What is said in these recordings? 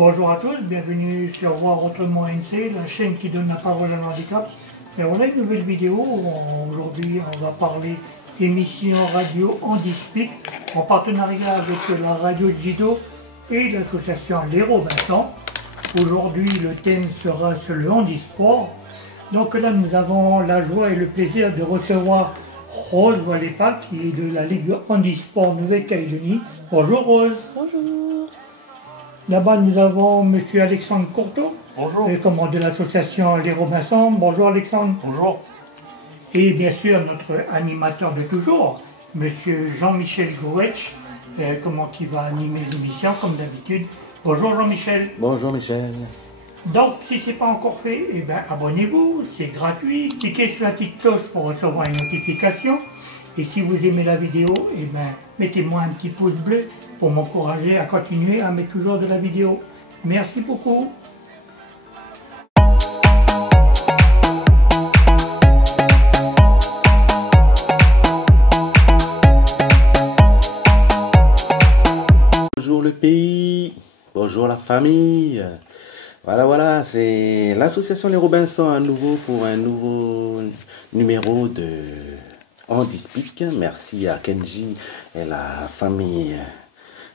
Bonjour à tous, bienvenue sur Voir Autrement NC, la chaîne qui donne la parole à l'handicap. Et on a une nouvelle vidéo. Aujourd'hui, on va parler émission radio Handispic en partenariat avec la radio Jido et l'association Les Robinson. Aujourd'hui, le thème sera sur le handisport. Donc là, nous avons la joie et le plaisir de recevoir Rose Walepa, qui est de la Ligue Handisport Nouvelle-Calédonie. Bonjour Rose. Bonjour. Là-bas, nous avons M. Alexandre Courteau, Bonjour. de l'association Les Robinson. Bonjour Alexandre. Bonjour. Et bien sûr, notre animateur de toujours, M. Jean-Michel Gouetch, qui va animer l'émission comme d'habitude. Bonjour Jean-Michel. Bonjour Michel. Donc, si ce n'est pas encore fait, abonnez-vous, c'est gratuit. Cliquez sur la petite cloche pour recevoir une notification. Et si vous aimez la vidéo, mettez-moi un petit pouce bleu pour m'encourager à continuer à mettre toujours de la vidéo. Merci beaucoup. Bonjour le pays. Bonjour la famille. Voilà, c'est l'association Les Robinson à nouveau pour un nouveau numéro de Handispic. Merci à Kenji et la famille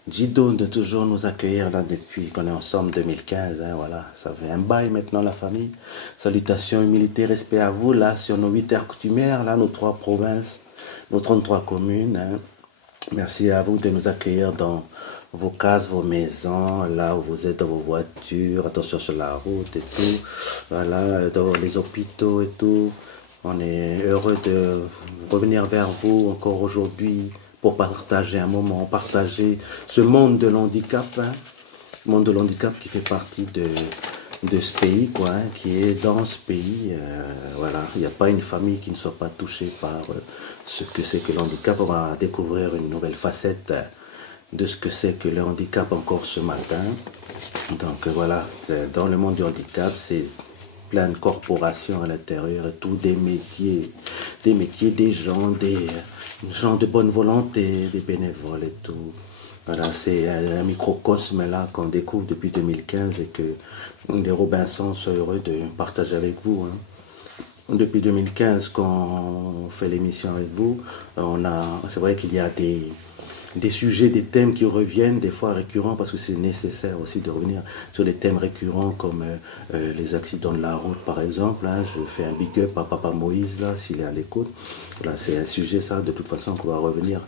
Jido de toujours nous accueillir là depuis qu'on est ensemble 2015. Voilà, ça fait un bail maintenant la famille. Salutations, humilité, respect à vous là sur nos 8 terres coutumières, là nos 3 provinces, nos 33 communes. Merci à vous de nous accueillir dans vos cases, vos maisons, là où vous êtes dans vos voitures, attention sur la route et tout, voilà, dans les hôpitaux et tout. On est heureux de revenir vers vous encore aujourd'hui pour partager un moment, partager ce monde de l'handicap, monde de l'handicap qui fait partie de ce pays, qui est dans ce pays. Voilà, il n'y a pas une famille qui ne soit pas touchée par ce que c'est que le handicap. On va découvrir une nouvelle facette de ce que c'est que le handicap encore ce matin. Donc voilà, dans le monde du handicap, c'est plein de corporations à l'intérieur et tout, des métiers, des gens de bonne volonté, des bénévoles et tout. Voilà, c'est un microcosme là qu'on découvre depuis 2015 et que les Robinson sont heureux de partager avec vous. Depuis 2015 qu'on fait l'émission avec vous, c'est vrai qu'il y a des sujets, des thèmes qui reviennent, des fois récurrents, parce que c'est nécessaire aussi de revenir sur des thèmes récurrents comme les accidents de la route, par exemple. Je fais un big up à Papa Moïse, là, s'il est à l'écoute. Voilà, c'est un sujet, ça, de toute façon, qu'on va revenir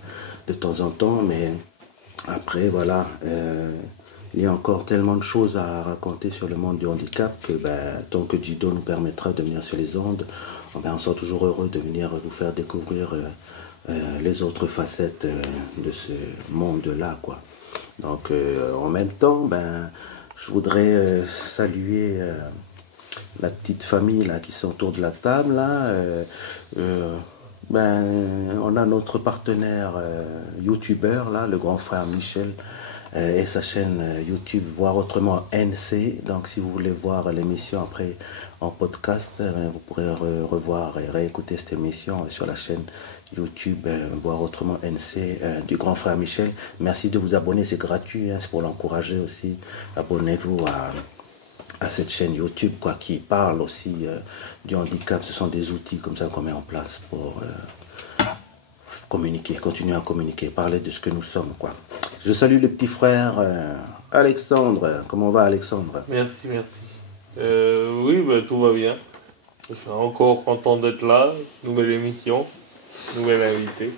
de temps en temps, mais après, voilà, il y a encore tellement de choses à raconter sur le monde du handicap que tant que Jido nous permettra de venir sur les ondes, on sera toujours heureux de venir vous faire découvrir les autres facettes de ce monde-là, quoi. Donc, en même temps, je voudrais saluer la petite famille là qui sont autour de la table. Là, on a notre partenaire youtubeur, là, le grand frère Michel, et sa chaîne YouTube Voir Autrement NC. Donc si vous voulez voir l'émission après en podcast, vous pourrez revoir et réécouter cette émission sur la chaîne YouTube Voir Autrement NC du grand frère Michel. Merci de vous abonner, c'est gratuit, c'est pour l'encourager aussi. Abonnez-vous à cette chaîne YouTube qui parle aussi du handicap. Ce sont des outils comme ça qu'on met en place pour communiquer, continuer à communiquer, parler de ce que nous sommes, Je salue le petit frère Alexandre. Comment va Alexandre? Merci. Oui, tout va bien. Je suis encore content d'être là. Nouvelle émission, nouvelle invité.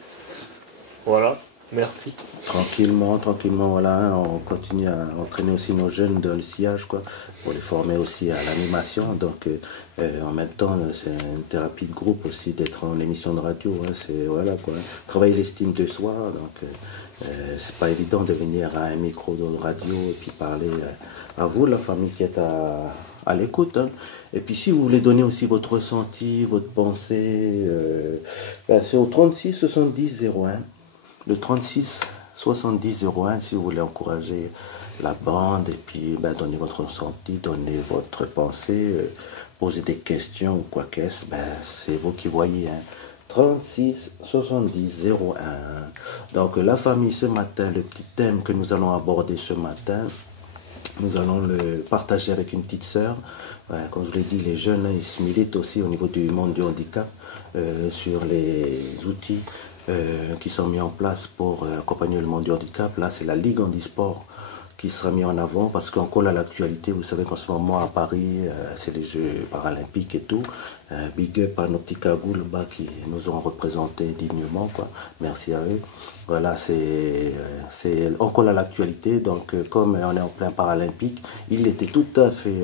Voilà, merci. Tranquillement, voilà, on continue à entraîner aussi nos jeunes dans le sillage, pour les former aussi à l'animation. Donc, en même temps, c'est une thérapie de groupe aussi d'être en émission de radio. C'est travailler l'estime de soi. Donc, c'est pas évident de venir à un micro de radio et puis parler à vous, la famille qui est à l'écoute. Et puis, si vous voulez donner aussi votre ressenti, votre pensée, c'est au 36 70 01. Le 36 70 01, si vous voulez encourager la bande et puis donner votre ressenti, donner votre pensée, poser des questions ou quoi qu'est-ce, c'est vous qui voyez. 36 70 01. Donc la famille ce matin, le petit thème que nous allons aborder ce matin, Nous allons le partager avec une petite sœur. Comme je l'ai dit, les jeunes, ils se militent aussi au niveau du monde du handicap sur les outils qui sont mis en place pour accompagner le monde du handicap. Là, c'est la Ligue Handisport qui sera mis en avant parce qu'on colle à l'actualité. Vous savez qu'en ce moment à Paris, c'est les Jeux paralympiques et tout. Big up à nos petits cagoules là-bas qui nous ont représentés dignement, quoi. Merci à eux. Voilà, on colle à l'actualité. Donc, comme on est en plein paralympique, il était tout à fait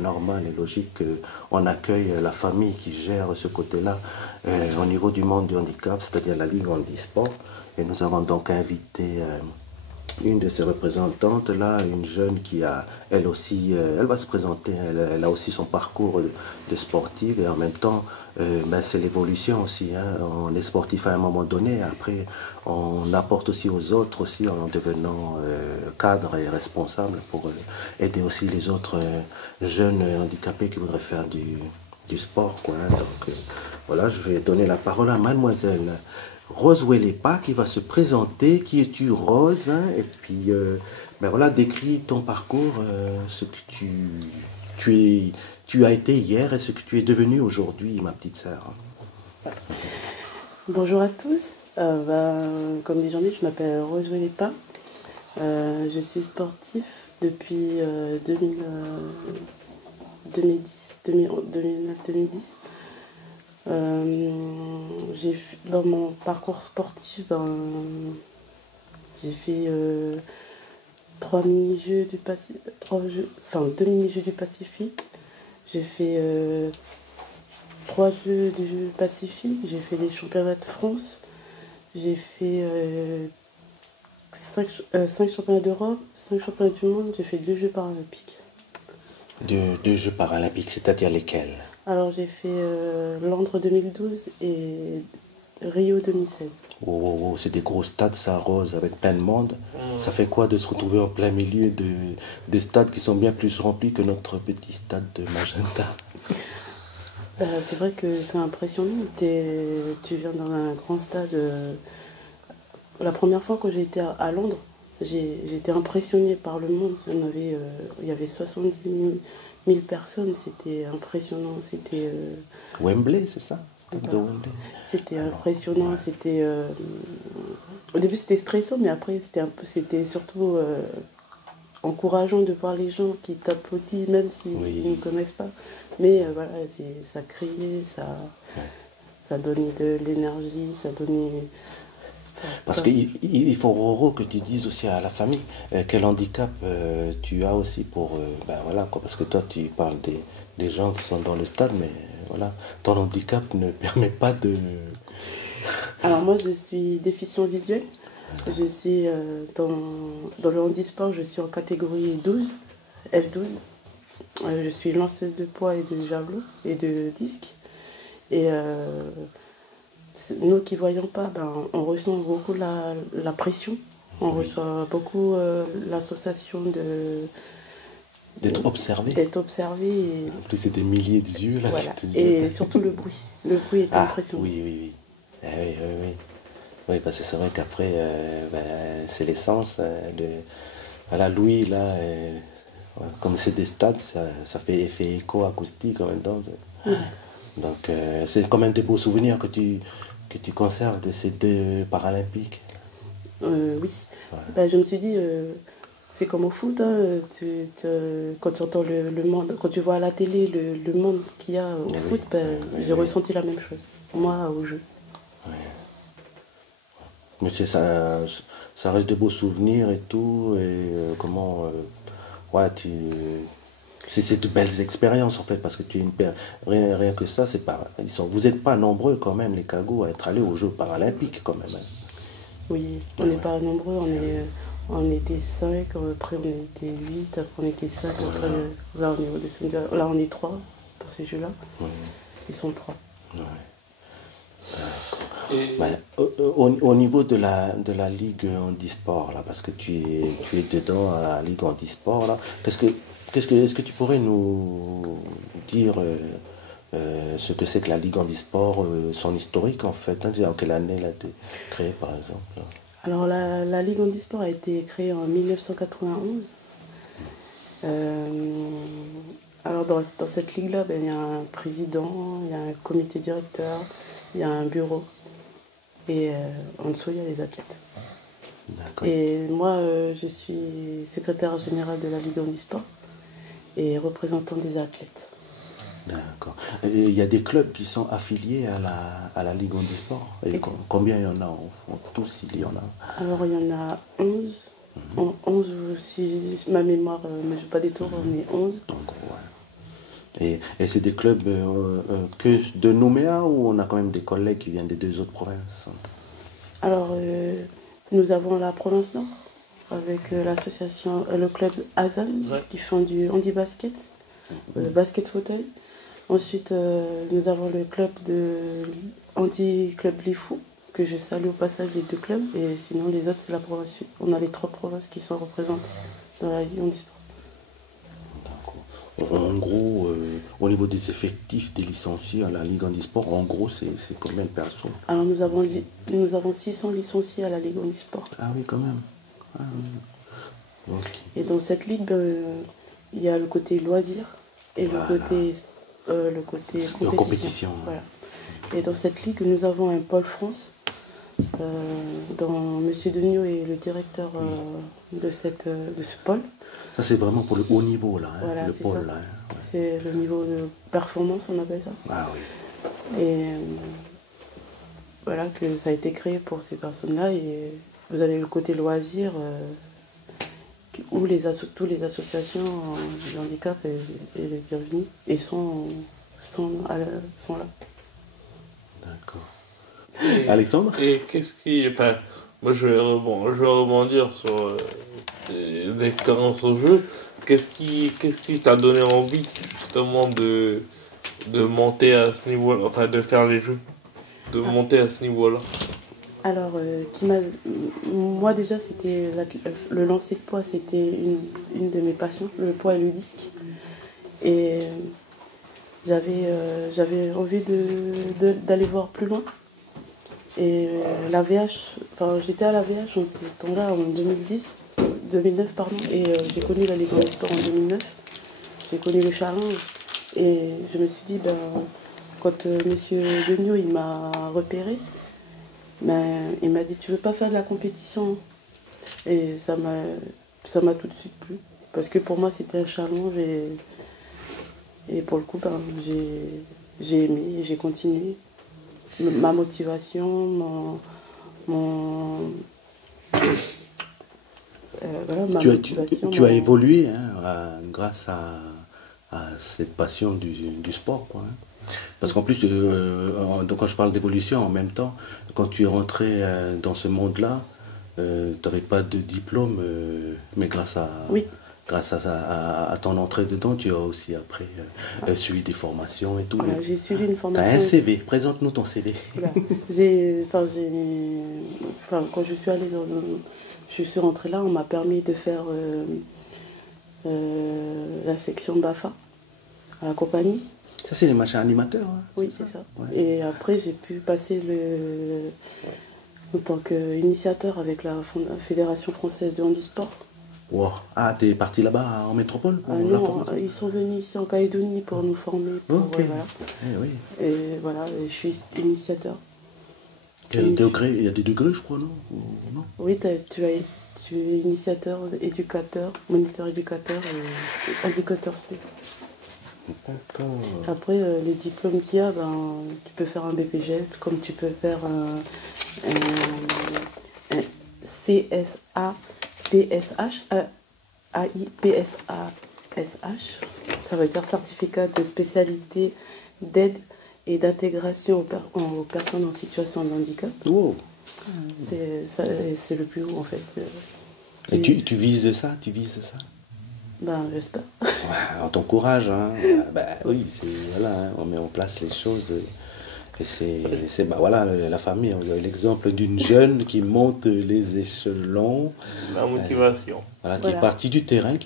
normal et logique qu'on accueille la famille qui gère ce côté-là au niveau du monde du handicap, c'est-à-dire la Ligue Handisport. Et nous avons donc invité une de ses représentantes, là, une jeune qui a, elle aussi, elle va se présenter, elle a aussi son parcours de sportive et en même temps, c'est l'évolution aussi. Hein. On est sportif à un moment donné, après on apporte aussi aux autres aussi en devenant cadre et responsable pour aider aussi les autres jeunes handicapés qui voudraient faire du sport, quoi. Hein. Donc voilà, je vais donner la parole à mademoiselle Rose Welepa qui va se présenter. Qui es-tu, Rose, hein? Et puis, voilà, décris ton parcours, ce que tu as été hier et ce que tu es devenu aujourd'hui, ma petite sœur. Bonjour à tous. Comme déjà dit, je m'appelle Rose Welepa. Je suis sportif depuis 2009-2010. Dans mon parcours sportif, j'ai fait 2 mini-jeux du Pacifique. J'ai fait 3 jeux du Pacifique. J'ai fait les championnats de France. J'ai fait 5 championnats d'Europe, 5 championnats du monde. J'ai fait 2 jeux paralympiques. Deux jeux paralympiques, c'est-à-dire lesquels? Alors j'ai fait Londres 2012 et Rio 2016. Oh, c'est des gros stades, ça, Rose, avec plein de monde. Ça fait quoi de se retrouver en plein milieu de stades qui sont bien plus remplis que notre petit stade de Magenta? C'est vrai que c'est impressionnant. Tu viens dans un grand stade. La première fois que j'ai été à Londres, j'ai été impressionnée par le monde. Il y avait 70 000 personnes, c'était impressionnant. C'était Wembley, c'est ça? Stade de Wembley. C'était impressionnant. Ouais. Au début c'était stressant, mais après c'était surtout encourageant de voir les gens qui t'applaudissent même s'ils ne connaissent pas. Mais voilà, ça criait, ça donnait de l'énergie, ça donnait. Parce qu'il faut, Roro, que tu dises aussi à la famille quel handicap tu as aussi pour... voilà, quoi, parce que toi, tu parles des gens qui sont dans le stade, mais voilà, ton handicap ne permet pas de... Alors moi, je suis déficient visuel. Je suis dans le handisport, je suis en catégorie 12, F12. Je suis lanceuse de poids et de javelot et de disque. Et... nous qui ne voyons pas, on ressent beaucoup la pression. On reçoit beaucoup l'association d'être observé. D'être observé. Et... En plus, c'est des milliers d'yeux. Voilà. Et surtout le bruit. Le bruit est impressionnant. Oui. Oui, parce que c'est vrai qu'après, c'est l'essence. Voilà, Louis, là, comme c'est des stades, ça fait effet écho acoustique en même temps. Donc, c'est quand même des beaux souvenirs que tu conserves de ces 2 Paralympiques. Oui. Ouais. Je me suis dit, c'est comme au foot. Hein, quand tu entends le monde, quand tu vois à la télé le monde qu'il y a au foot, j'ai ressenti la même chose. Moi, au jeu. Ouais. Mais ça reste de beaux souvenirs et tout. Et comment... c'est de belles expériences en fait, parce que rien que ça, c'est pas. Vous n'êtes pas nombreux quand même, les Cagos, à être allés aux Jeux paralympiques quand même. Hein. Oui, on n'est pas nombreux, on était 5, après on était 8, après on était 5, après là on est redescendu, là on est 3 pour ces Jeux-là. Ils sont 3. Ouais. Au niveau de la Ligue Handisport, là, parce que tu es dedans à la Ligue Handisport, là, est-ce que tu pourrais nous dire ce que c'est que la Ligue Handisport, son historique en fait, hein, en quelle année elle a été créée par exemple? Alors la Ligue Handisport a été créée en 1991 Alors dans cette ligue-là, ben, il y a un président, il y a un comité directeur, il y a un bureau. Et en dessous, il y a les athlètes. Et moi, je suis secrétaire générale de la Ligue handisport et représentant des athlètes. D'accord. Et il y a des clubs qui sont affiliés à la Ligue handisport. Et combien il y en a en tous, il y en a? Alors, il y en a 11. 11, si ma mémoire ne me joue pas des tours, on est 11. En gros, ouais. Et c'est des clubs que de Nouméa ou on a quand même des collègues qui viennent des deux autres provinces? Alors, nous avons la province Nord avec l'association, le club Azan qui font du handi-basket, basket fauteuil. Ensuite, nous avons le club de handi-club Lifou, que je salue au passage les deux clubs. Et sinon, les autres, c'est la province sud. On a les 3 provinces qui sont représentées dans la Ligue handisport. En gros, au niveau des effectifs des licenciés à la Ligue handisport, en gros, c'est combien de personnes? Alors, nous avons 600 licenciés à la Ligue handisport. Ah oui, quand même. Ah, oui. Okay. Et dans cette ligue, il y a le côté loisir et le côté compétition. Voilà. Et dans cette ligue, nous avons un pôle France, dont M. Degnaud est le directeur de ce pôle. Ça, c'est vraiment pour le haut niveau, là, hein, voilà, le pôle. Là, hein, ouais. C'est le niveau de performance, on appelle ça. Ah oui. Et voilà, que ça a été créé pour ces personnes-là. Et vous avez le côté loisir, où toutes les associations de handicap et les bienvenus et sont là. D'accord. Alexandre? Et qu'est-ce qui... Enfin, moi, je vais rebondir sur des expériences au jeu. Qu'est-ce qui t'a donné envie, justement, de monter à ce niveau-là, enfin, de faire les jeux, de monter à ce niveau-là? Alors, moi déjà, c'était le lancer de poids, c'était une de mes passions, le poids et le disque. Et j'avais envie d'aller voir plus loin. Et la VH, j'étais à la VH en ce temps-là, en 2009, et j'ai connu la Ligue handisport en 2009. J'ai connu le challenge. Et je me suis dit, quand M. Degnaud, il m'a repéré, il m'a dit, tu veux pas faire de la compétition? Et ça m'a tout de suite plu. Parce que pour moi, c'était un challenge. Et pour le coup, j'ai aimé et j'ai continué. Ma motivation, tu as évolué, hein, grâce à cette passion du sport, quoi, hein. Parce qu'en plus, quand je parle d'évolution, en même temps, quand tu es rentré dans ce monde-là, tu n'avais pas de diplôme, mais grâce à ton entrée dedans, tu as aussi après suivi des formations et tout. Voilà, j'ai suivi une formation. Tu as un CV, présente-nous ton CV. Voilà. Quand je suis allée je suis rentrée là, on m'a permis de faire la section BAFA à la compagnie. Ça, c'est les machins animateurs, hein, oui, c'est ça. Ouais. Et après, j'ai pu passer en tant qu'initiateur avec la Fédération française de handisport. Wow. Ah, t'es parti là-bas en métropole pour la formation? Ils sont venus ici en Calédonie pour nous former. Ok. Voilà. Oui. Et voilà, je suis initiateur. Il y a des degrés, je crois, non? Oui, tu es initiateur, éducateur, moniteur éducateur et indicateur spé. D'accord. Après, les diplômes qu'il y a, tu peux faire un BPGEP, comme tu peux faire un CSA, PSH, PSASH, ça veut dire certificat de spécialité d'aide et d'intégration aux personnes en situation de handicap. Oh. C'est le plus haut en fait. Et tu vises ça? J'espère. Ouais, on t'encourage, hein. Oui, voilà, hein, on met en place les choses. Et c'est voilà, la famille. Vous avez l'exemple d'une jeune qui monte les échelons. La motivation. Qui est partie du terrain, et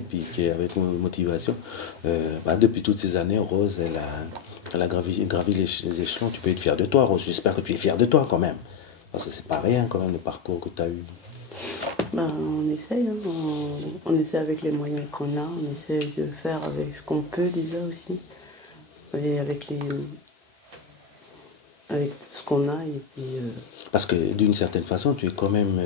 puis qui est avec motivation. Depuis toutes ces années, Rose, elle a gravi les échelons. Tu peux être fier de toi, Rose. J'espère que tu es fier de toi quand même. Parce que c'est pas rien quand même le parcours que tu as eu. On essaye, hein. On essaie avec les moyens qu'on a, on essaie de faire avec ce qu'on peut déjà aussi, et avec ce qu'on a. Et puis, Parce que d'une certaine façon, tu es quand même.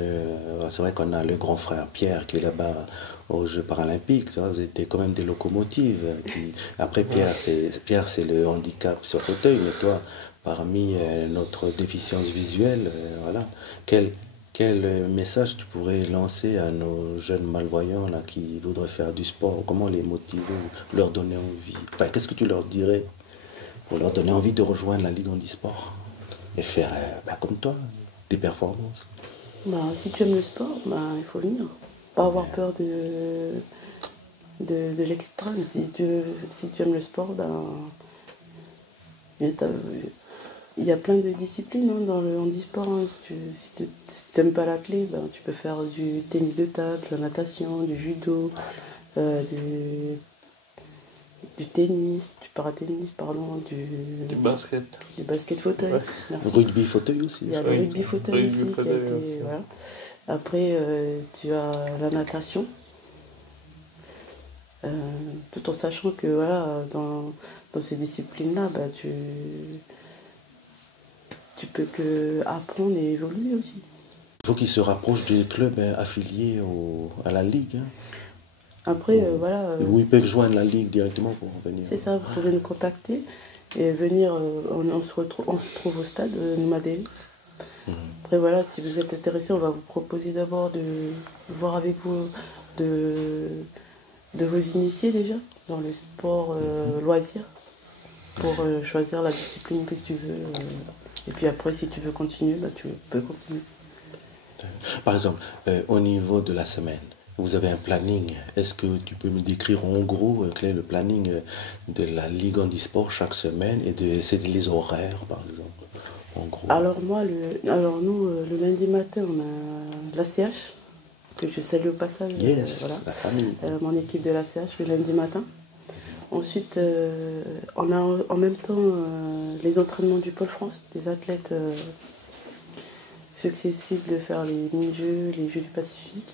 C'est vrai qu'on a le grand frère Pierre qui est là-bas aux Jeux paralympiques. Tu vois, c'était quand même des locomotives. Après, Pierre, c'est le handicap sur fauteuil, mais toi, parmi notre déficience visuelle, voilà. Quel message tu pourrais lancer à nos jeunes malvoyants là, qui voudraient faire du sport? Comment les motiver, leur donner envie? Enfin, qu'est-ce que tu leur dirais pour leur donner envie de rejoindre la Ligue handisport et faire, comme toi, des performances? Si tu aimes le sport, il faut venir. Pas avoir peur de l'extrême. Si tu aimes le sport, il y a plein de disciplines, hein, dans le handisport. Hein. Si tu n'aimes pas la clé, tu peux faire du tennis de table, de la natation, du judo, du tennis, du paratennis, pardon, Du basket. Du basket fauteuil. Ouais. Merci. Rugby fauteuil aussi. Il y a le rugby fauteuil Rugby aussi. fauteuil, Qui a été, aussi. voilà. Après, tu as la natation. Tout en sachant que voilà, dans ces disciplines-là, tu peux que apprendre et évoluer aussi. Il faut qu'ils se rapprochent des clubs affiliés à la Ligue. Hein. Après, voilà. Où ils peuvent joindre la Ligue directement pour venir. C'est ça, vous pouvez nous contacter et venir. On se trouve au stade Noumadéli. Après, voilà, si vous êtes intéressé, on va vous proposer d'abord de voir avec vous, de vous initier déjà dans le sport loisir pour choisir la discipline que tu veux. Et puis après, si tu veux continuer, tu peux continuer. Par exemple, au niveau de la semaine, vous avez un planning. Est-ce que tu peux me décrire en gros quel est le planning de la Ligue handisport chaque semaine et c'est les horaires, par exemple, en gros? Alors nous, le lundi matin, on a l'ACH, que je salue au passage. Yes, voilà. la famille. Mon équipe de l'ACH le lundi matin. Ensuite, on a en même temps les entraînements du Pôle France, des athlètes successifs de faire les mini-jeux, les Jeux du Pacifique,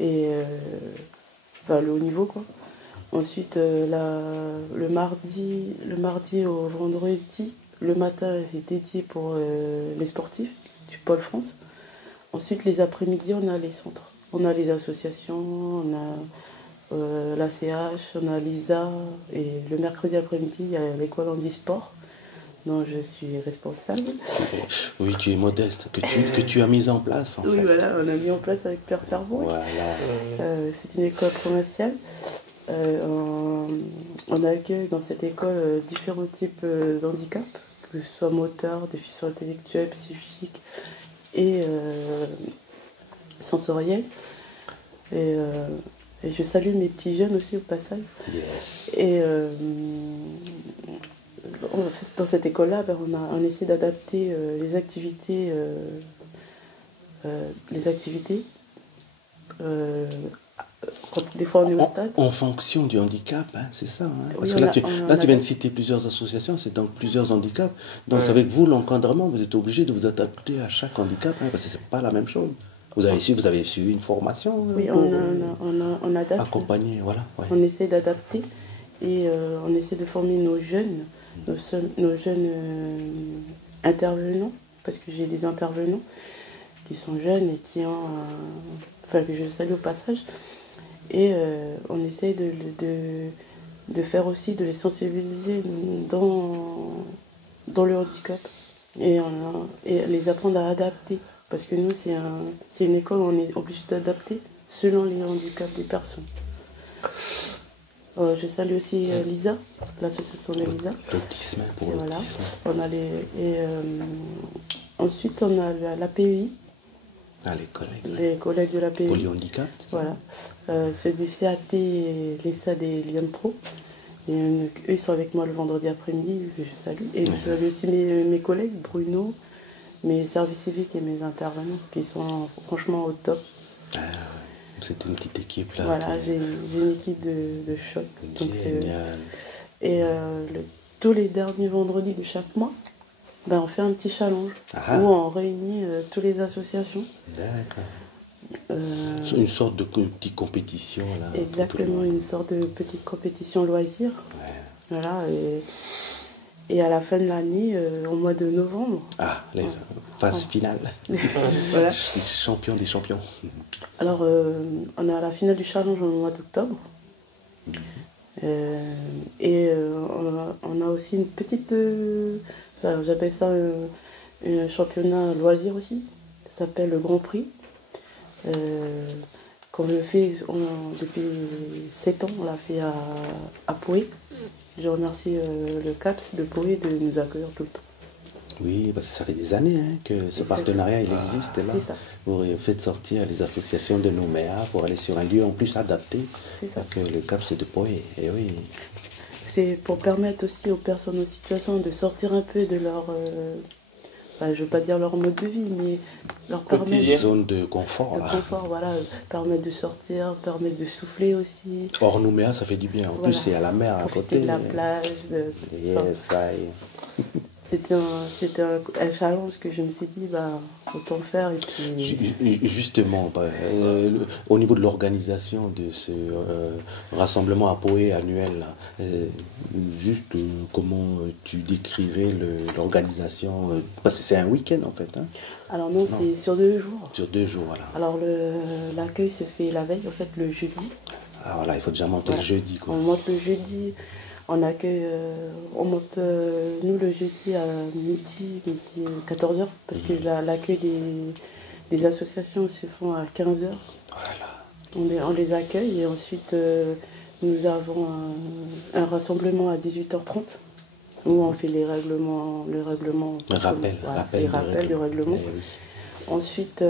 et le haut niveau, quoi. Ensuite, le mardi au vendredi, le matin, c'est dédié pour les sportifs du Pôle France. Ensuite, les après-midi, on a les centres. On a les associations, on a l'ACH, on a l'ISA, et le mercredi après-midi, il y a l'école handisport, dont je suis responsable. Oui, tu es modeste, que tu as mise en place, en fait. Oui, voilà, on a mis en place avec Pierre Fervaux. Voilà. C'est une école provinciale. On accueille dans cette école différents types d'handicap, que ce soit moteur, déficience intellectuelle, psychique et sensorielle. Et je salue mes petits jeunes aussi au passage. Yes. Et dans cette école-là, on essaie d'adapter les activités. Quand des fois on est au stade. En fonction du handicap, hein, c'est ça. Hein. Parce Oui, que là, tu viens de citer plusieurs associations, c'est donc plusieurs handicaps. Donc, avec vous, l'encadrement, vous êtes obligé de vous adapter à chaque handicap, hein, parce que ce n'est pas la même chose. Vous avez suivi une formation Oui, pour on adapte. accompagner, voilà. Ouais. On essaie d'adapter et on essaie de former nos jeunes intervenants, parce que j'ai des intervenants qui sont jeunes et qui ont... que je salue au passage. Et on essaie de faire aussi, de les sensibiliser dans le handicap et les apprendre à adapter. Parce que nous, c'est une école où on est obligé d'adapter selon les handicaps des personnes. Je salue aussi l'ISA, l'association de l'ISA. L'autisme, pour l'autisme. Voilà. Ensuite, on a l'API. Ah, les collègues de l'API. Polyhandicap. Voilà. Ceux du CAT et les SAD et Lyon Pro. Et eux, ils sont avec moi le vendredi après-midi, que je salue. Et je salue aussi mes collègues, Bruno, mes services civiques et mes intervenants, qui sont franchement au top. C'est une petite équipe là. Voilà, j'ai une équipe de choc. Génial. Et tous les derniers vendredis de chaque mois, on fait un petit challenge où on réunit toutes les associations. D'accord. Une sorte de petite compétition là. Exactement, une sorte de petite compétition loisir. Ouais. Voilà, et à la fin de l'année, au mois de novembre. Ah, les phases finales. Voilà. Les champions des champions. Alors, on est à la finale du challenge au mois d'octobre. On a aussi une petite. J'appelle ça un championnat loisir aussi. Ça s'appelle le Grand Prix. Qu'on le fait depuis 7 ans, on l'a fait à Poé. Je remercie le CAPS de Poé de nous accueillir tout le temps. Oui, parce que ça fait des années que ce partenariat il existe là. C'est ça. Vous faites sortir les associations de Nouméa pour aller sur un lieu en plus adapté. C'est ça. Que le CAP c'est de Poé. Et oui. C'est pour permettre aussi aux personnes en situation de sortir un peu de leur, je ne veux pas dire leur mode de vie, mais leur permettre Une zone de confort. de confort, voilà, permettre de sortir, permettre de souffler aussi. Or Nouméa ça fait du bien. En Voilà. plus c'est à la mer à Profiter côté. de la plage. Yes, C'était un challenge que je me suis dit, autant faire. Et puis... Justement, au niveau de l'organisation de ce rassemblement à Poé annuel, là, juste comment tu décrirais l'organisation parce que c'est un week-end en fait. Hein. Alors non, c'est sur 2 jours. Sur 2 jours, voilà. Alors l'accueil se fait la veille, en fait, le jeudi. Ah voilà, il faut déjà monter le jeudi. Quoi. On monte le jeudi. On accueille, on monte nous le jeudi à midi 14h, parce que l'accueil des associations se font à 15h. Voilà. On les accueille et ensuite nous avons un rassemblement à 18h30 où on fait les règlements. Le rappel du règlement. Oui. Ensuite,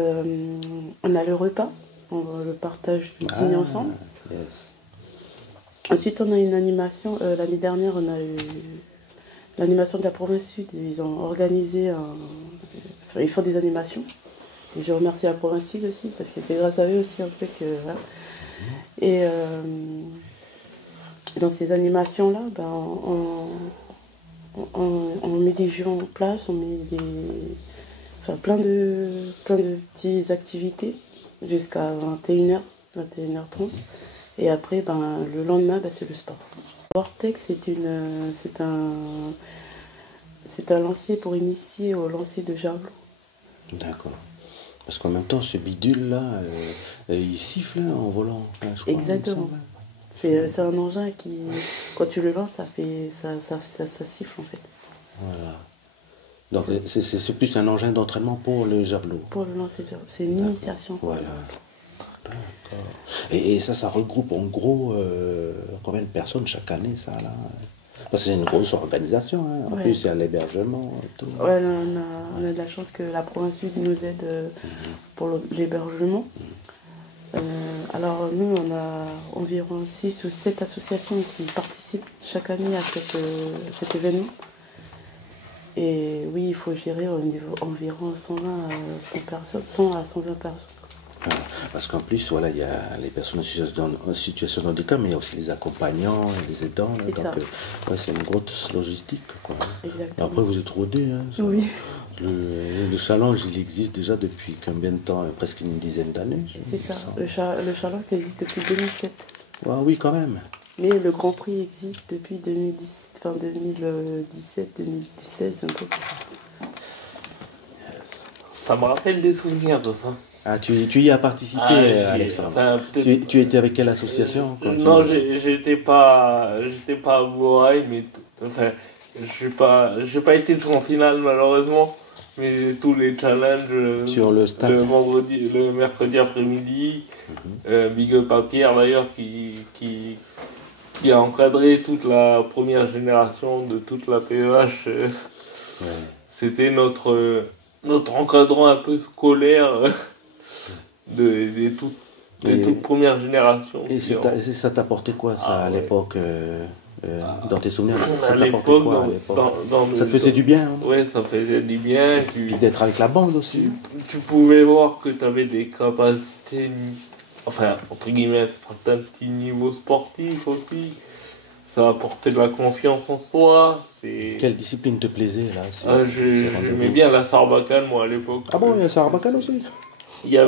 on a le repas, le partage du dîner ensemble. Yes. Ensuite, on a une animation. L'année dernière, on a eu l'animation de la province sud. Ils ont organisé ils font des animations. Et je remercie la province sud aussi, parce que c'est grâce à eux aussi un peu que... Voilà. Et dans ces animations-là, on met des jeux en place, on met plein de petites activités jusqu'à 21h, 21h30. Et après, le lendemain, c'est le sport. Vortex, c'est un lancer pour initier au lancer de javelot. D'accord. Parce qu'en même temps, ce bidule-là, il siffle en volant. Je crois, exactement. C'est un engin qui, quand tu le lances, ça siffle en fait. Voilà. Donc c'est plus un engin d'entraînement pour le javelot. Pour le lancer de javelot. C'est une initiation. Voilà. D'accord. Et ça regroupe en gros combien de personnes chaque année, ça là? Parce que c'est une grosse organisation, hein. En plus il y a l'hébergement et tout. Ouais, on a de la chance que la province sud nous aide pour l'hébergement. Alors nous, on a environ 6 ou 7 associations qui participent chaque année à cet événement. Et oui, il faut gérer environ 120 à 100 personnes, 100 à 120 personnes. Parce qu'en plus, voilà, il y a les personnes en situation de handicap, mais il y a aussi les accompagnants et les aidants. Là, donc, c'est une grosse logistique. Quoi. Exactement. Après, vous êtes rodés. Hein, oui. Le challenge, il existe déjà depuis combien de temps? Presque une dizaine d'années. C'est ça. Le challenge existe depuis 2007. Ah, oui, quand même. Mais le Grand Prix existe depuis 2017, 2016, un truc comme ça. Yes. Ça me rappelle des souvenirs de ça. Ah, tu y as participé, Alexandre. Enfin, tu étais avec quelle association Non, j'étais pas à Bourail, mais j'ai pas été en finale malheureusement, mais tous les challenges sur le stade, le mercredi après-midi. Big up à Pierre d'ailleurs qui a encadré toute la première génération de toute la PEH. C'était notre encadrant un peu scolaire. De toute première génération. Et ça t'apportait quoi ça à l'époque dans tes souvenirs? Ça t'apportait quoi à l'époque? Ça te faisait du bien? Hein? Oui, ça faisait du bien. Puis d'être avec la bande aussi. Tu pouvais voir que tu avais des capacités, enfin, entre guillemets, certains petits niveaux sportifs aussi. Ça apportait de la confiance en soi. Quelle discipline te plaisait là? J'aimais bien la sarbacane moi à l'époque. Ah bon, il y a la sarbacane aussi? Il y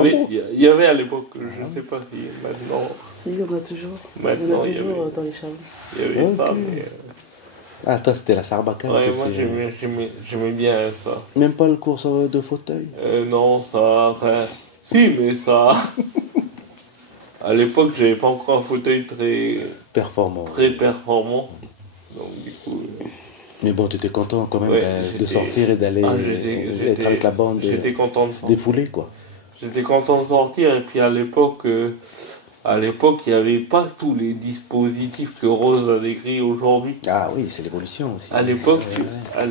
avait à l'époque, je ne sais pas si maintenant. Si, il y en a toujours. Maintenant, il y en a toujours dans les charmes. Il y avait ça, Ok. mais. Ah, toi, c'était la Sarbacane. Ouais, moi c'était- j'aimais bien ça. Même pas le cours de fauteuil. Non, ça. Enfin. Si, mais ça. À l'époque, j'avais pas encore un fauteuil Performant. très performant. Donc, du coup. Mais bon, tu étais content quand même Ouais, de j'étais- sortir et d'aller être avec la bande, J'étais content de se sortir. défouler, quoi. J'étais content de sortir, et puis à l'époque, il n'y avait pas tous les dispositifs que Rose a décrits aujourd'hui. Ah oui, c'est l'évolution aussi. À l'époque, Toi,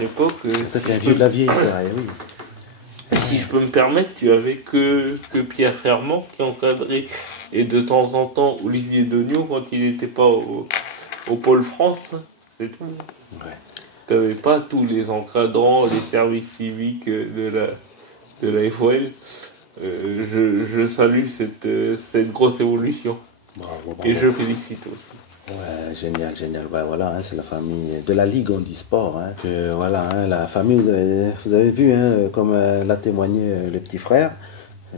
t'es un vieux de la vieille, toi, eh oui. si je peux me permettre, tu avais que Pierre Fermand qui encadrait, et de temps en temps Olivier Degnaud quand il n'était pas au Pôle France, c'est tout. Ouais. Tu n'avais pas tous les encadrants, les services civiques de la FOL. Je salue cette grosse évolution. Bravo, Et bravo. je félicite aussi. Ouais, génial, génial. Ouais, voilà, hein, c'est la famille de la Ligue Handisport. Hein, que, voilà, hein, la famille, vous avez vu, hein, comme l'a témoigné le petit frère,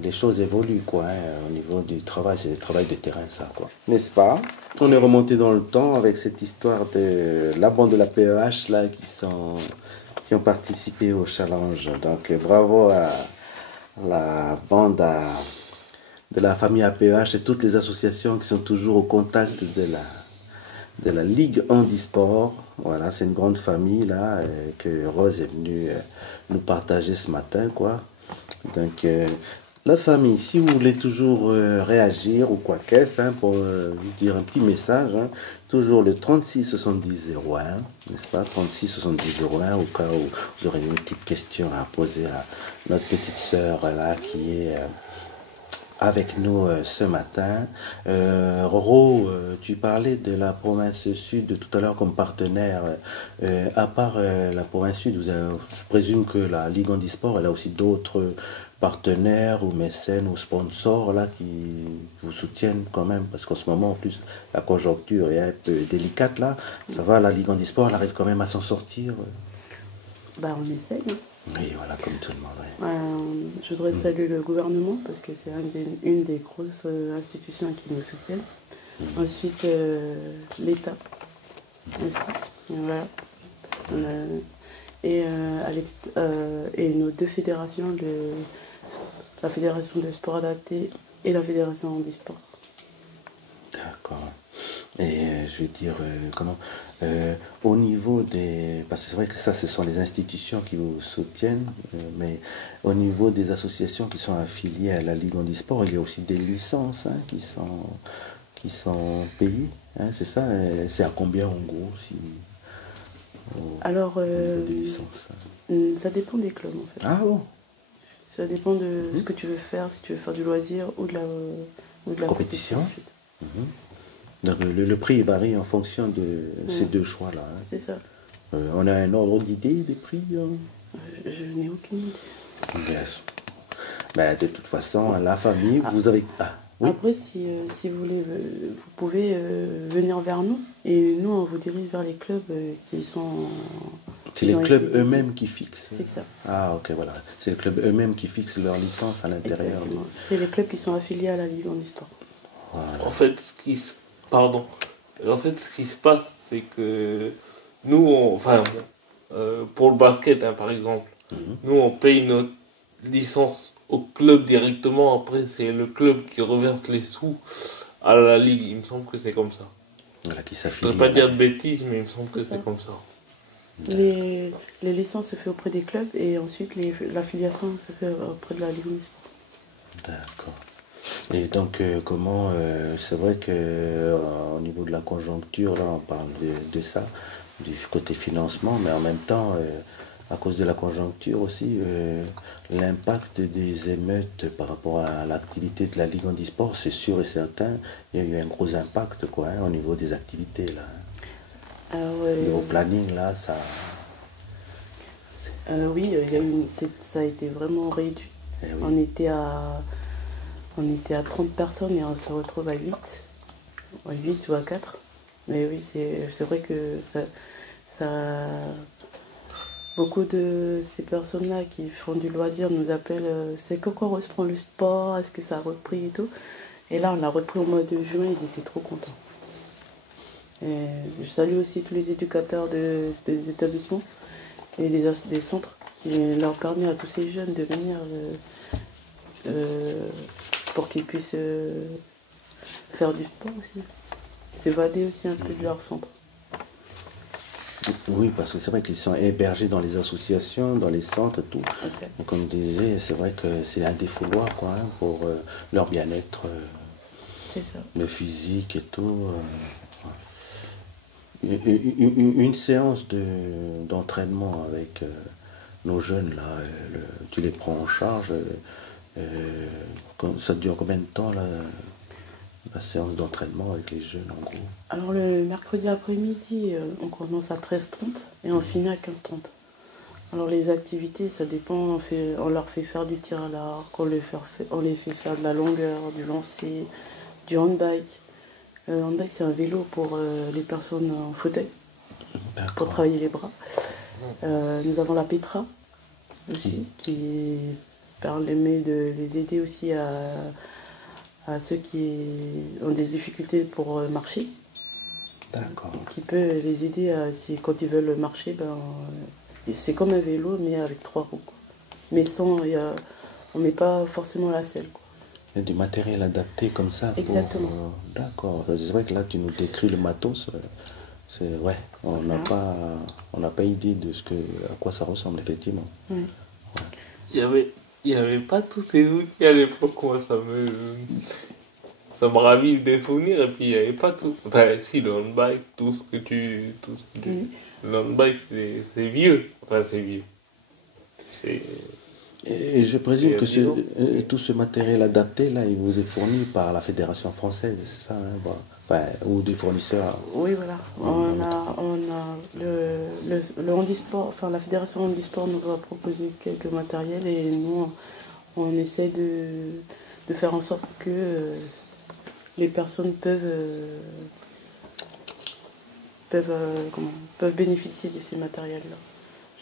les choses évoluent, quoi. Hein, au niveau du travail, c'est du travail de terrain, ça, quoi. N'est-ce pas? On est remonté dans le temps avec cette histoire de la bande de la PEH, là, qui ont participé au challenge. Donc, bravo à la bande de la famille APEH et toutes les associations qui sont toujours au contact de la Ligue Handisport. Voilà, c'est une grande famille là que Rose est venue nous partager ce matin, quoi. Donc, la famille, si vous voulez toujours réagir ou quoi qu'est-ce, hein, pour vous dire un petit message, hein, toujours le 36 70 01, n'est-ce pas, 36 70 01, au cas où vous aurez une petite question à poser à notre petite sœur là qui est avec nous ce matin. Roro, tu parlais de la province sud tout à l'heure comme partenaire. À part la province sud, je présume que la Ligue Handisport, elle a aussi d'autres partenaires ou mécènes ou sponsors là qui vous soutiennent quand même, parce qu'en ce moment en plus la conjoncture est un peu délicate là. Ça va, la Ligue Handisport, elle arrive quand même à s'en sortir. Bah, on essaye. Hein. Oui, voilà, comme tout le monde. Ouais. Je voudrais saluer le gouvernement parce que c'est une des grosses institutions qui nous soutiennent. Ensuite, l'État aussi. Et voilà. Et nos deux fédérations, la fédération de sport adapté et la fédération handisport. D'accord. Et je vais dire, comment au niveau des... Parce que c'est vrai que ça, ce sont les institutions qui vous soutiennent, mais au niveau des associations qui sont affiliées à la Ligue Handisport, il y a aussi des licences hein, qui sont payées. Hein, c'est ça? C'est à combien en gros Alors, au niveau des licences? ça dépend des clubs en fait. Ah bon? Ça dépend de ce que tu veux faire, si tu veux faire du loisir ou de la Compétition. ensuite. Donc le prix varie en fonction de ces deux choix-là. Hein. C'est ça. On a un ordre d'idée des prix Je n'ai aucune idée. Bien sûr. Ben, de toute façon, la famille, vous avez... Ah, oui. Après, si vous voulez, vous pouvez venir vers nous et nous, on vous dirige vers les clubs qui sont... C'est qui les ont clubs été eux-mêmes qui fixent. C'est ça. Ah, ok, voilà. C'est les clubs eux-mêmes qui fixent leur licence à l'intérieur. Exactement. C'est les clubs qui sont affiliés à la Ligue Handisport. Voilà. En fait, ce qui se passe, c'est que nous, pour le basket, hein, par exemple, nous, on paye notre licence au club directement. Après, c'est le club qui reverse les sous à la Ligue. Il me semble que c'est comme ça. Voilà, qui Je s'affilie. ne voudrais pas dire de bêtises, mais il me semble que ça. c'est comme ça. Les licences se fait auprès des clubs et ensuite l'affiliation se fait auprès de la Ligue Handisport. D'accord. Et donc, comment... c'est vrai que au niveau de la conjoncture, là, on parle de ça, du côté financement, mais en même temps, à cause de la conjoncture aussi, l'impact des émeutes par rapport à l'activité de la Ligue Handisport, c'est sûr et certain, il y a eu un gros impact quoi, hein, au niveau des activités. Là. Alors, Au niveau planning, là, ça... oui, ça a été vraiment réduit. Eh oui. On était à 30 personnes et on se retrouve à 8 ou à 4. Mais oui, c'est vrai que beaucoup de ces personnes-là qui font du loisir nous appellent, c'est quand on reprend le sport, est-ce que ça a repris et tout. Et là, on a repris au mois de juin, ils étaient trop contents. Et je salue aussi tous les éducateurs des établissements et des centres qui leur permettent à tous ces jeunes de venir pour qu'ils puissent faire du sport aussi, s'évader aussi un peu de leur centre. Oui, parce que c'est vrai qu'ils sont hébergés dans les associations, dans les centres et tout. Okay. Et comme je disais, c'est vrai que c'est un défouloir quoi, hein, pour leur bien-être, C'est ça. le physique et tout. Une séance d'entraînement avec nos jeunes, là, tu les prends en charge. Ça dure combien de temps la séance d'entraînement avec les jeunes en gros? Alors le mercredi après-midi, on commence à 13h30 et on finit à 15h30. Alors les activités, ça dépend, on leur fait faire du tir à l'arc, on les fait faire de la longueur, du lancer, du handbike. Le handbike, c'est un vélo pour les personnes en fauteuil, pour travailler les bras. Nous avons la Petra aussi, qui permet de les aider aussi à ceux qui ont des difficultés pour marcher. D'accord. Qui peut les aider quand ils veulent marcher, c'est comme un vélo mais avec 3 roues. Quoi. Mais on ne met pas forcément la selle. Quoi. Il y a du matériel adapté comme ça. Exactement. D'accord. C'est vrai que là tu nous décris le matos. Ouais, on n'a pas idée de à quoi ça ressemble effectivement. Oui. Il y avait pas tous ces outils à l'époque, moi ça me ravive des souvenirs et puis il n'y avait pas tout. Enfin si, le handbike, tout ce que tu... Oui. Le handbike c'est vieux. Enfin c'est vieux. Et je présume que tout ce matériel adapté là, il vous est fourni par la Fédération française, c'est ça hein, bon. Enfin, ou des fournisseurs. Oui, voilà. On a le handisport, enfin la Fédération handisport nous a proposé quelques matériels et nous on essaie de faire en sorte que les personnes peuvent bénéficier de ces matériels-là.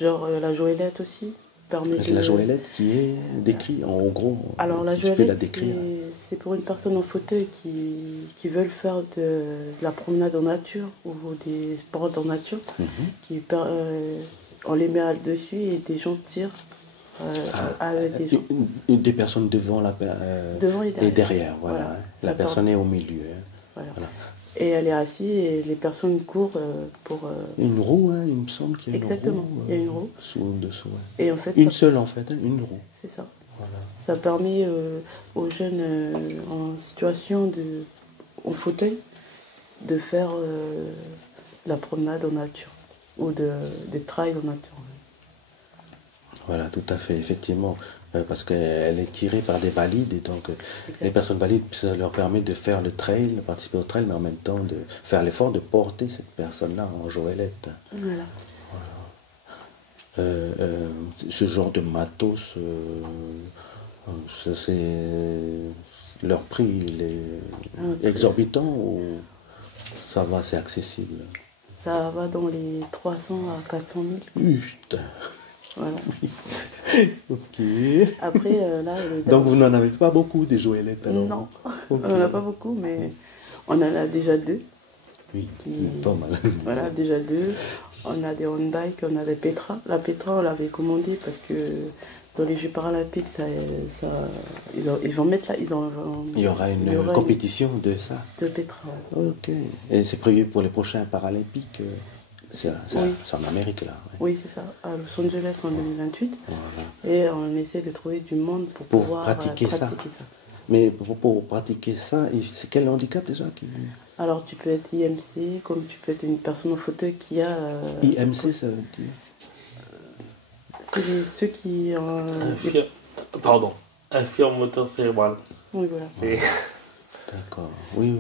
Genre la joëlette aussi permet La joëlette qui est décrite en gros. Alors la si tu peux la joëlette, décrire. c'est pour une personne en fauteuil qui veulent faire de la promenade en nature ou des sports en nature. On les met dessus et des gens tirent avec des gens. Des personnes devant Devant et derrière. Voilà. Voilà. La personne est au milieu. Hein. Voilà. Et elle est assise et les personnes courent pour... Une roue, hein, il me semble qu'il y a une roue. Exactement, il y a une roue. Dessous, ouais. Et en fait, une seule en fait, hein, une roue. C'est ça. Voilà. Ça permet aux jeunes en situation en fauteuil de faire de la promenade en nature ou des trails en nature. Voilà, tout à fait, effectivement, parce qu'elle est tirée par des valides et donc les personnes valides, ça leur permet de faire le trail, de participer au trail, mais en même temps de faire l'effort de porter cette personne-là en joëlette. Voilà. Ce genre de matos, leur prix il est exorbitant ou ça va, c'est accessible? Ça va dans les 300 à 400 000. Putain. Voilà. Ok. Après, là... Donc vous n'en avez pas beaucoup des joëlettes alors? Non, okay. On n'en a pas beaucoup, mais on en a déjà 2. Oui, c'est pas mal. Voilà, déjà 2. On a des handbikes, on a des Petra. La Petra, on l'avait commandée parce que dans les Jeux paralympiques, ils vont mettre là... Il y aura une compétition de ça? De Petra. Ok. Et c'est prévu pour les prochains paralympiques? C'est en Amérique là. Ouais. Oui, c'est ça, à Los Angeles en 2028. Voilà. Et on essaie de trouver du monde pour pouvoir pratiquer ça. Mais pour pratiquer ça, c'est quel handicap déjà Alors tu peux être IMC, comme tu peux être une personne en fauteuil qui a... IMC, ça veut dire? C'est ceux qui... Infirme moteur cérébral. Oui, voilà. D'accord, oui.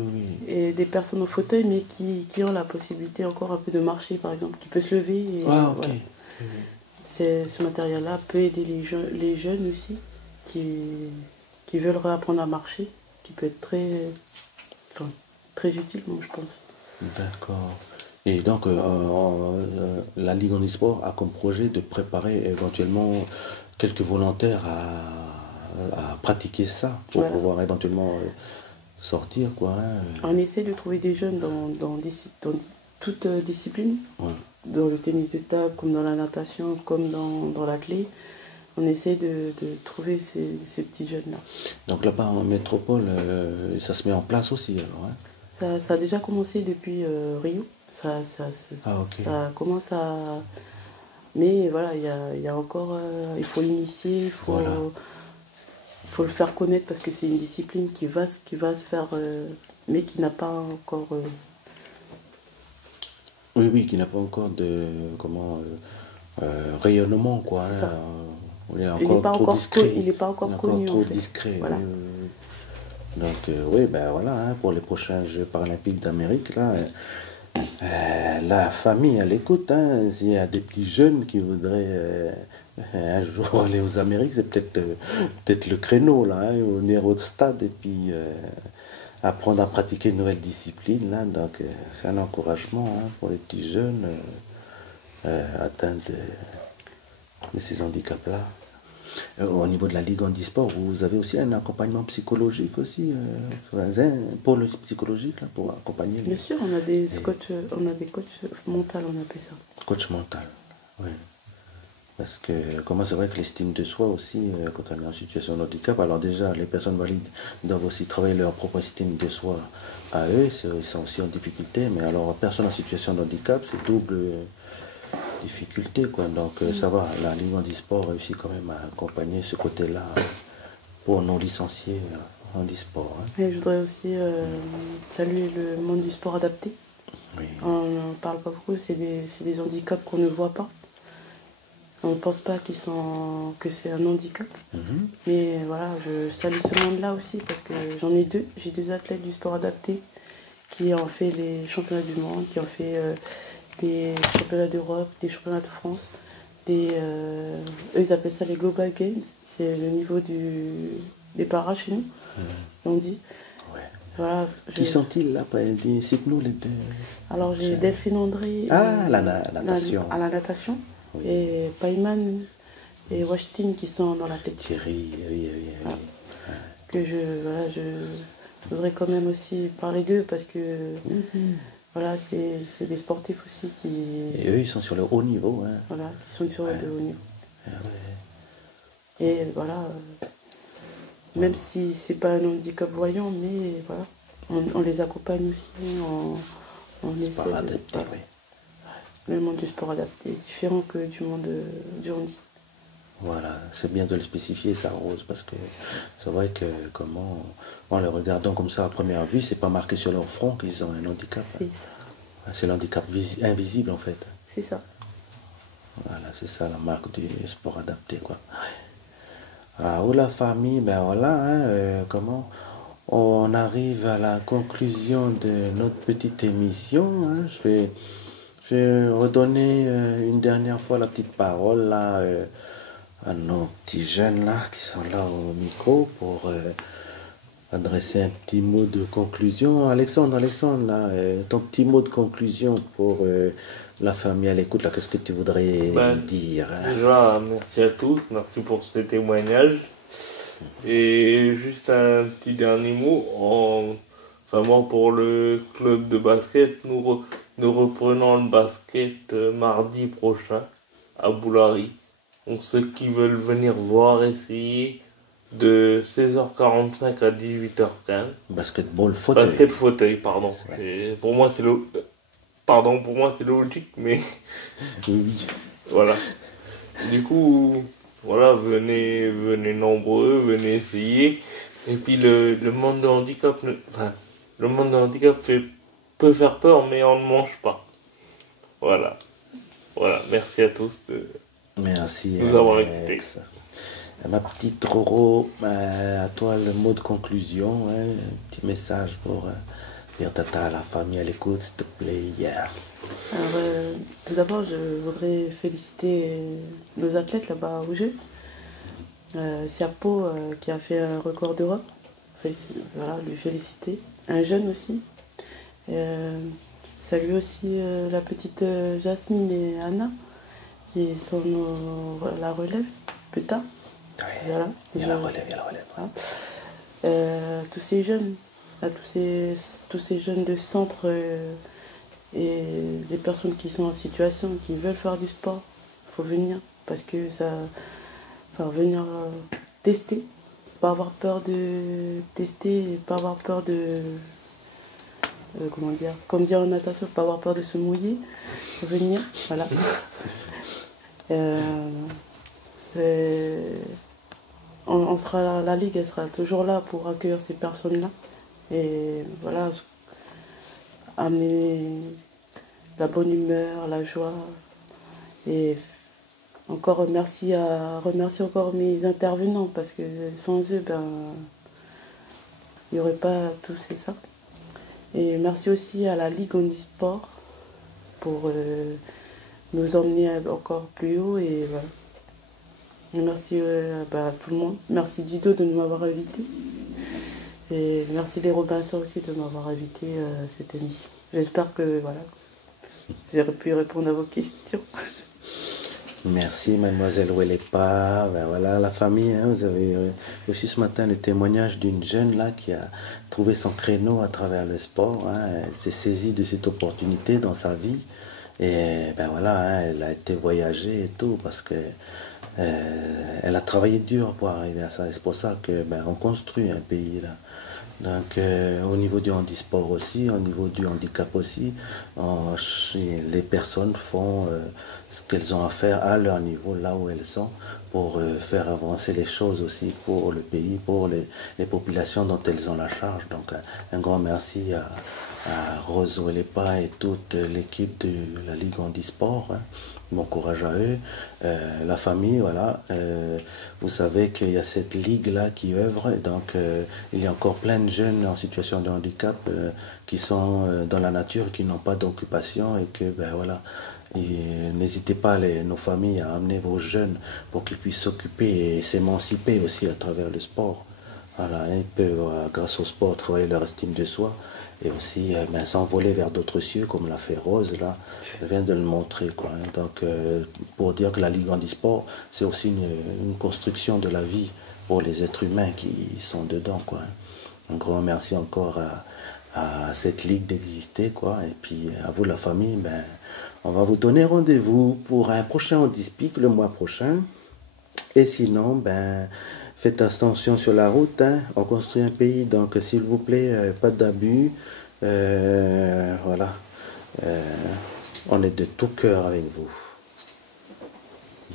Et des personnes au fauteuil, mais qui ont la possibilité encore un peu de marcher, par exemple, qui peut se lever. Et, ok. Voilà. Ce matériel-là peut aider les jeunes aussi, qui veulent réapprendre à marcher, qui peut être très utile, moi, je pense. D'accord. Et donc, la Ligue handisport a comme projet de préparer éventuellement quelques volontaires à pratiquer ça pour Voilà. pouvoir éventuellement sortir, quoi. Hein. On essaie de trouver des jeunes dans toute discipline, Ouais. dans le tennis de table, comme dans la natation, comme dans la clé. On essaie de trouver ces petits jeunes-là. Donc là-bas en métropole, ça se met en place aussi alors. Hein. Ça a déjà commencé depuis Rio. Ah, ok. Ça commence à... Mais voilà, il y a encore... il faut l'initier, Voilà. faut le faire connaître parce que c'est une discipline qui va se faire... mais qui n'a pas encore... Oui, oui, qui n'a pas encore de rayonnement, quoi. C'est Hein. ça. Il est Il n'est encore pas trop encore, discret. il est pas encore connu. trop en fait. discret. Voilà. Oui, oui, oui. Donc, oui, ben voilà, hein, pour les prochains Jeux paralympiques d'Amérique, là, la famille à l'écoute, hein, s'il y a des petits jeunes qui voudraient un jour aller aux Amériques, c'est peut-être le créneau, là, hein, venir au stade et puis apprendre à pratiquer une nouvelle discipline, là, donc c'est un encouragement hein, pour les petits jeunes atteints de ces handicaps-là. Au niveau de la Ligue handisport, vous avez aussi un accompagnement psychologique aussi, un pôle psychologique là, pour accompagner les Bien sûr, on a des coachs mentaux, on appelle ça. coachs mentaux. Oui. Parce que comment c'est vrai que l'estime de soi aussi, quand on est en situation de handicap, alors déjà les personnes valides doivent aussi travailler leur propre estime de soi à eux, ils sont aussi en difficulté, mais alors personne en situation de handicap, c'est double difficulté quoi. Donc ça va, la Ligue handisport réussit quand même à accompagner ce côté-là pour nos licenciés handisport. Hein. Et je voudrais aussi saluer le monde du sport adapté. Oui. On n'en parle pas beaucoup, c'est des handicaps qu'on ne voit pas. On ne pense pas que c'est un handicap. Mhm. Mais voilà, je salue ce monde-là aussi parce que j'en ai deux. J'ai deux athlètes du sport adapté qui ont fait les championnats du monde, qui ont fait des championnats d'Europe, des championnats de France. Eux, ils appellent ça les Global Games. C'est le niveau des paras chez nous, on dit. Ouais. Voilà, Qui sont-ils là? Cite-nous les deux. alors j'ai Delphine André Ah, la natation. à la natation Oui. et Payman et Washington qui sont dans l'athlétisme. Thierry, oui, oui, oui. Voilà. Que je voudrais quand même aussi parler d'eux parce que voilà, c'est des sportifs aussi qui... Et eux, ils sont sur le haut niveau. Hein. Voilà, qui sont sur de haut niveau. Ah ouais. Et voilà, même si c'est pas un handicap voyant, mais voilà, on les accompagne aussi, on essaie Sport de... adapté, voilà. oui. Le monde du sport adapté est différent que du monde du handi. Voilà, c'est bien de le spécifier, ça, Rose, parce que c'est vrai que comment, en les regardant comme ça à première vue, c'est pas marqué sur leur front qu'ils ont un handicap. C'est ça, C'est l'handicap invisible, en fait. c'est ça. Voilà, c'est ça la marque du sport adapté, quoi. Ah, ou la famille, ben voilà, hein, comment on arrive à la conclusion de notre petite émission. Hein. Je vais redonner une dernière fois la petite parole là, à nos petits jeunes là qui sont là au micro pour adresser un petit mot de conclusion. Alexandre, là, ton petit mot de conclusion pour la famille à l'écoute, là, qu'est-ce que tu voudrais dire hein? Déjà, merci à tous, merci pour ce témoignage. Et juste un petit dernier mot, enfin moi pour le club de basket, nous reprenons le basket mardi prochain à Boulary. Donc ceux qui veulent venir voir, essayer, de 16h45 à 18h15. Basketball fauteuil. Basket fauteuil, pardon. Et pour moi c'est logique, mais Oui. voilà. Du coup, voilà, venez nombreux, venez essayer. Et puis le monde de handicap, le monde de handicap peut faire peur, mais on ne mange pas. Voilà. Voilà, merci à tous de Merci nous avoir Alex. écoutés. Ma petite Roro, à toi le mot de conclusion, hein, un petit message pour dire tata à la famille à l'écoute, s'il te plaît. Yeah. Alors, tout d'abord, je voudrais féliciter nos athlètes là-bas au jeu. Siapo qui a fait un record d'Europe. Voilà, lui féliciter. Un jeune aussi. Salue aussi la petite Jasmine et Anna, qui sont la relève plus tard. Oui. Voilà. Il y a la relève, il y a la relève. Voilà. Tous ces jeunes, à tous ces jeunes de centre et les personnes qui sont en situation, qui veulent faire du sport, il faut venir parce que ça, enfin, venir tester, pas avoir peur de tester, pas avoir peur de, comment dire, comme dire en natation, pas avoir peur de se mouiller, faut venir, voilà. On sera, la Ligue, elle sera toujours là pour accueillir ces personnes-là. Et voilà, amener la bonne humeur, la joie. Et encore remercier encore mes intervenants parce que sans eux, ben, il n'y aurait pas tout ça. Et merci aussi à la Ligue Handisport pour nous emmener encore plus haut. Et voilà. Et merci à tout le monde. Merci Dido de m'avoir invité. Et merci les Robinson aussi de m'avoir invité à cette émission. J'espère que voilà, j'ai pu répondre à vos questions. Merci mademoiselle Ouellepa. Ben voilà la famille, hein, vous avez reçu ce matin le témoignage d'une jeune là qui a trouvé son créneau à travers le sport, hein. Elle s'est saisie de cette opportunité dans sa vie et ben voilà, hein, elle a été voyager et tout parce que elle a travaillé dur pour arriver à ça. C'est pour ça que ben, on construit un pays là. Donc au niveau du handisport aussi, au niveau du handicap aussi, les personnes font ce qu'elles ont à faire à leur niveau, là où elles sont, pour faire avancer les choses aussi pour le pays, pour les populations dont elles ont la charge. Donc un grand merci à Rose Ouellepa et toute l'équipe de la Ligue Handisport. Hein. Bon courage à eux. La famille, voilà. Vous savez qu'il y a cette ligue-là qui œuvre. Donc, il y a encore plein de jeunes en situation de handicap qui sont dans la nature, qui n'ont pas d'occupation et que, ben voilà, n'hésitez pas, nos familles, à amener vos jeunes pour qu'ils puissent s'occuper et s'émanciper aussi à travers le sport. Voilà, ils peuvent, grâce au sport, travailler leur estime de soi et aussi ben, s'envoler vers d'autres cieux, comme l'a fait Rose, là, elle vient de le montrer, quoi. Donc, pour dire que la Ligue Handisport, c'est aussi une construction de la vie pour les êtres humains qui sont dedans, quoi. Un grand merci encore à cette Ligue d'exister, quoi. Et puis, à vous, la famille, ben, on va vous donner rendez-vous pour un prochain Handispic le mois prochain. Et sinon, ben... faites attention sur la route, hein. On construit un pays, donc s'il vous plaît, pas d'abus. Voilà, on est de tout cœur avec vous.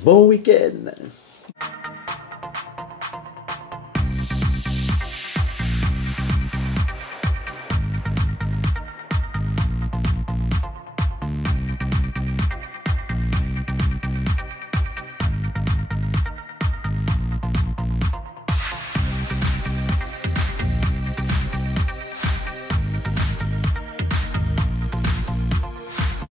Bon week-end!